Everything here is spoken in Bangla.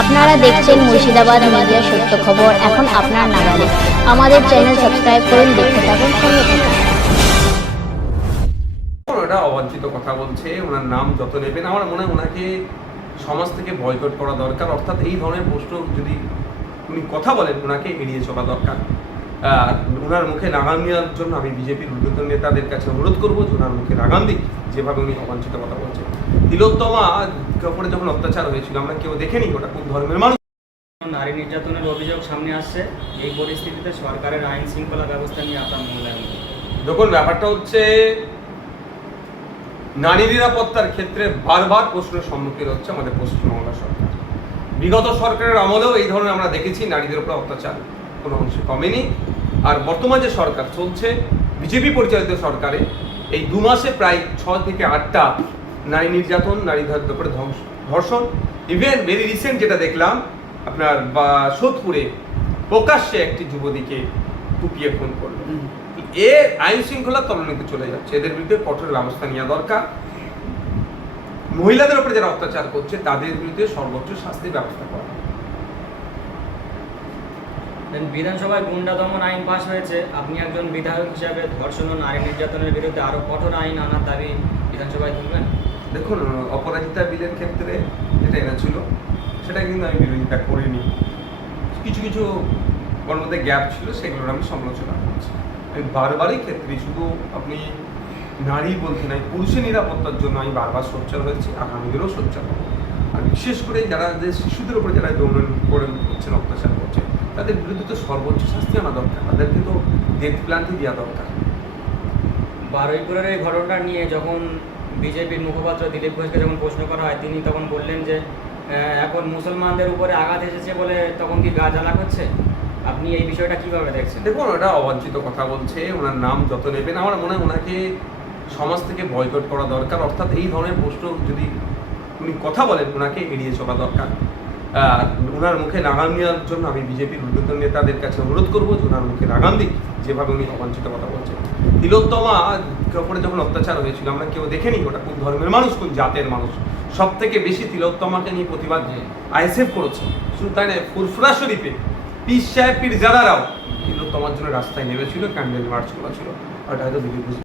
আপনারা দেখছেন মুর্শিদাবাদ মিডিয়া সত্য খবর এখন আপনার নাগালে। আমাদের চ্যানেল সাবস্ক্রাইব করুন, দেখতে থাকুন, সঙ্গে থাকুন। ওটা অবাঞ্ছিত কথা বলছে, ওনার নাম যত নেবেন আমার মনে হয় ওনাকে সমাজ থেকে বয়কট করা দরকার। অর্থাৎ এই ধরনের প্রশ্ন যদি উনি কথা বলেন ওনাকে এড়িয়ে চলা দরকার। ওনার মুখে লাগাম নেওয়ার জন্য আমি বিজেপির ঊর্ধ্বতন নেতাদের কাছে অনুরোধ করবো যে ওনার মুখে লাগাম দিক, যেভাবে উনি অবাঞ্ছিত কথা বলছেন। তিলোত্তমা উপরে যখন অত্যাচার হয়েছিল আমরা কেউ দেখেনি ওটা কোন ধর্মের মানুষ। নারী নির্যাতনের অভিযোগ সামনে আসছে, এই পরিস্থিতিতে সরকারের আইন শৃঙ্খলা ব্যবস্থা নিয়ে আপনার মূল্যায়ন? দেখুন, ব্যাপারটা হচ্ছে নারী নিরাপত্তার ক্ষেত্রে বারবার প্রশ্নের সম্মুখীন হচ্ছে আমাদের পশ্চিমবাংলা সরকার। বিগত সরকারের আমলেও এই ধরনের আমরা দেখেছি নারীদের উপর অত্যাচার কোনো অংশে কমেনি। আর বর্তমান যে সরকার চলছে বিজেপি পরিচালিত সরকারে এই 2 মাসে প্রায় 6 থেকে 8টা নারী নির্যাতন, নারীদের উপরে ধর্ষণ, ইভেন ভেরি রিসেন্ট যেটা দেখলাম আপনার সোদপুরে প্রকাশ্যে একটি যুবতীকে কুপিয়ে খুন করলো। এর আইন শৃঙ্খলা তলানিতে চলে যাচ্ছে, এদের বিরুদ্ধে কঠোর ব্যবস্থা নেওয়া দরকার। মহিলাদের উপরে যারা অত্যাচার করছে তাদের বিরুদ্ধে সর্বোচ্চ শাস্তির ব্যবস্থা করা। বিধানসভায় গুন্ডা দমন আইন পাশ হয়েছে, আপনি একজন বিধায়ক হিসাবে ধর্ষণ ও নারী নির্যাতনের বিরুদ্ধে আরো কঠোর আইন আনার দাবি বিধানসভায় তুলবেন? দেখুন, অপরাজিতা বিলের ক্ষেত্রে যেটা এনেছিল সেটা কিন্তু আমি বিরোধিতা করিনি। কিছু কিছু ওর মধ্যে গ্যাপ ছিল, সেগুলোর আমি সমালোচনা করছি। আমি বারবারই ক্ষেত্রে শুধু আপনি নারী বলতে নাই, পুরুষের নিরাপত্তার জন্য আমি বারবার সোচ্চার হয়েছি, আগামীদেরও সোচ্চার হবো। আর বিশেষ করে যারা যে শিশুদের উপরে যারা যৌন করে করছেন, অত্যাচার করছে, তাদের বিরুদ্ধে তো সর্বোচ্চ শাস্তি আনা দরকার, তাদেরকে তো ডেথ প্ল্যান্টই দেওয়া দরকার। বারুইপুরের এই ঘটনাটা নিয়ে যখন বিজেপির মুখপাত্র দিলীপ ঘোষকে যখন প্রশ্ন করা হয়, তিনি তখন বললেন যে এখন মুসলমানদের উপরে আঘাত এসেছে বলে তখন কি গা জ্বালা করছে? আপনি এই বিষয়টা কিভাবে দেখছেন? দেখুন, ওটা অবাঞ্ছিত কথা বলছে, ওনার নাম যত নেবেন আমার মনে হয় ওনাকে সমাজ থেকে বয়কট করা দরকার। অর্থাৎ এই ধরনের প্রশ্ন যদি উনি কথা বলেন ওনাকে এড়িয়ে চলা দরকার। ওনার মুখে লাগাম নেওয়ার জন্য আমি বিজেপির ঊর্ধ্বতন নেতাদের কাছে অনুরোধ করবো যে ওনার মুখে লাগাম দিক, যেভাবে উনি অবাঞ্ছিত কথা বলছেন। তিলোত্তমা উপরে যখন অত্যাচার হয়েছিল আমরা কেউ দেখেনি ওটা কোন ধর্মের মানুষ, কোন জাতের মানুষ। সব থেকে বেশি তিলোত্তমাকে নিয়ে প্রতিবাদ আইএসএফ করেছে, শুধু তাই নয়, ফুরফুরা শরীফে পীর সাহেব পীরজাদারাও তিলোত্তমার জন্য রাস্তায় নেমেছিল, ক্যান্ডেল মার্চ করা ছিল। ওটা হয়তো দিলীপ ঘোষ